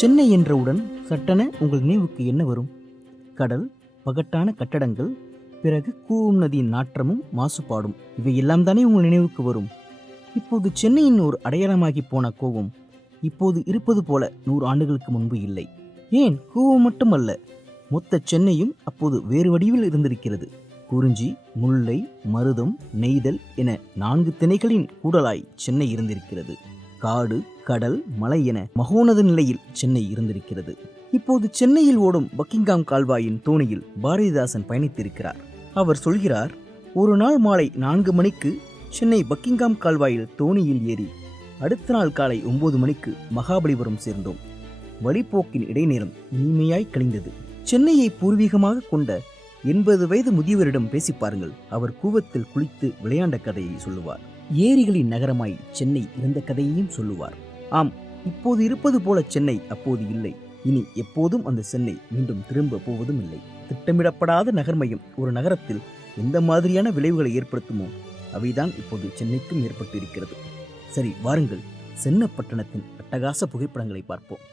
சென்னை என்றவுடன் சட்டென உங்கள் நினைவுக்கு என்ன வரும்? கடல், பகட்டான கட்டடங்கள், பிறகு கூவும் நதியின் நாற்றமும் மாசுபாடும், இவை எல்லாம் தானே உங்கள் நினைவுக்கு வரும். இப்போது சென்னையின் ஒரு அடையாளமாகி போன கோவம் இப்போது இருப்பது போல 100 ஆண்டுகளுக்கு முன்பு இல்லை. ஏன் கூவம் மட்டுமல்ல, மொத்த சென்னையும் அப்போது வேறு வடிவில் இருந்திருக்கிறது. குறிஞ்சி, முல்லை, மருதம், நெய்தல் என 4 திணைகளின் கூடலாய் சென்னை இருந்திருக்கிறது. காடு, கடல், மலை என மகோனத நிலையில் சென்னை இருந்திருக்கிறது. இப்போது சென்னையில் ஓடும் பக்கிங்காம் கால்வாயின் தோணியில் பாரதிதாசன் பயணித்திருக்கிறார். அவர் சொல்கிறார், ஒரு நாள் மாலை 4 மணிக்கு சென்னை பக்கிங்காம் கால்வாயில் தோணியில் ஏறி அடுத்த நாள் காலை 9 மணிக்கு மகாபலிபுரம் சேர்ந்தோம். வழிப்போக்கின் இடைநேரம் இனிமையாய் கழிந்தது. சென்னையை பூர்வீகமாக கொண்ட 80 வயது முதியவரிடம் பேசி பாருங்கள். அவர் கூவத்தில் குளித்து விளையாண்ட கதையை சொல்லுவார். ஏரிகளின் நகரமாய் சென்னை இருந்த கதையையும் சொல்லுவார். ஆம், இப்போது இருப்பது போல சென்னை அப்போது இல்லை. இனி எப்போதும் அந்த சென்னை மீண்டும் திரும்ப போவதும் இல்லை. திட்டமிடப்படாத நகர்மையும் ஒரு நகரத்தில் எந்த மாதிரியான விளைவுகளை ஏற்படுத்துமோ அவைதான் இப்போது சென்னைக்கும் ஏற்பட்டு இருக்கிறது. சரி, வாருங்கள், சென்னப்பட்டணத்தின் அட்டகாச புகைப்படங்களை பார்ப்போம்.